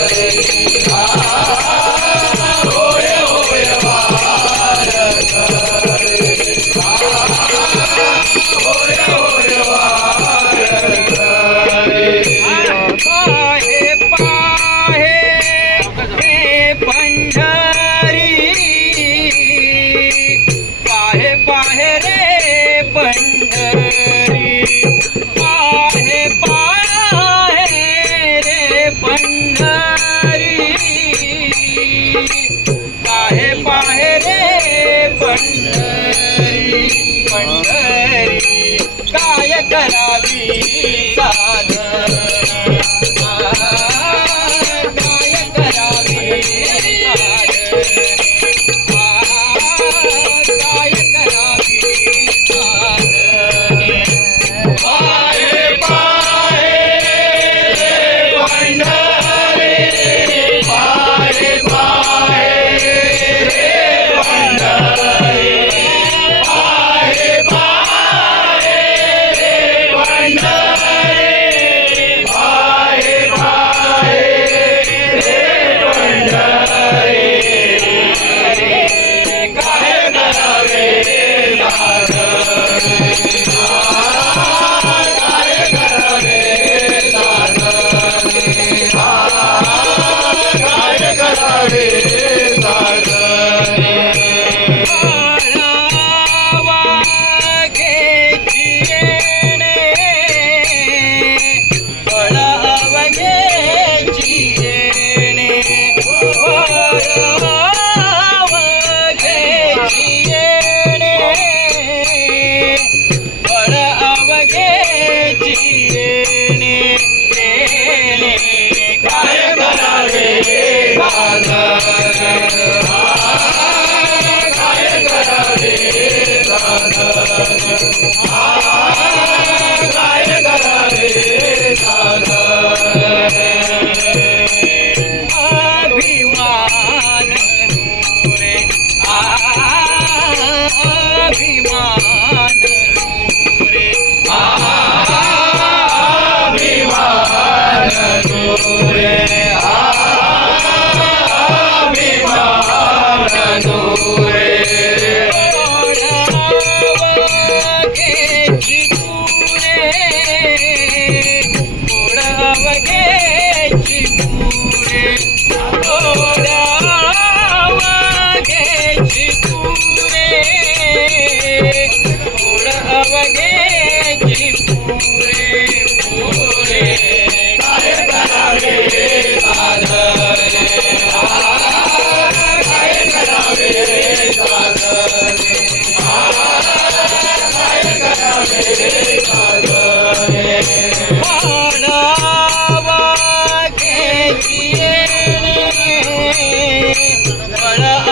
हरे करा Ah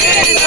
Yeah.